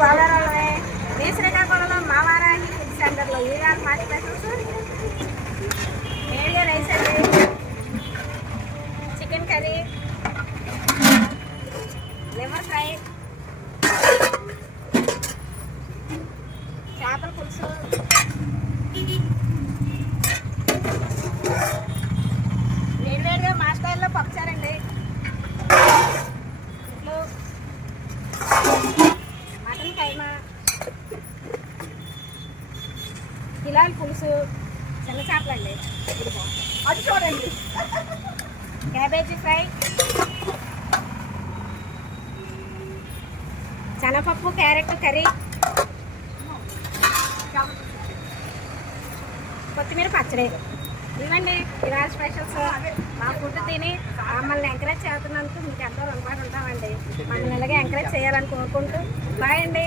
గోదావరి మీ శ్రీకాకుళంలో మావారాహి ఫుడ్ సెంటర్లో ఈవేళ మా స్పెషల్స్ వేడిగా రైస్ అండి, చికెన్ కర్రీ, లివర్ ఫ్రై, చేపల పులుసు, వేడివేడిగా మా స్టైల్లో పప్పుచారండి, మటన్ కైమా, కిలాల్ పులుసు, చిన్న చేపలండి, అది చూడండి, క్యాబేజీ ఫ్రై, శనగపప్పు క్యారెట్ కర్రీ, కొత్తిమీర పచ్చడి. ఇవ్వండి ఇవాళ స్పెషల్స్. మా ఫుడ్ తిని మమ్మల్ని ఎంకరేజ్ చేస్తున్నందుకు మీకు ఎంతో రుణపడి ఉంటామండి. మమ్మల్ని ఇలాగే ఎంకరేజ్ చేయాలని కోరుకుంటూ బాయ్ అండి.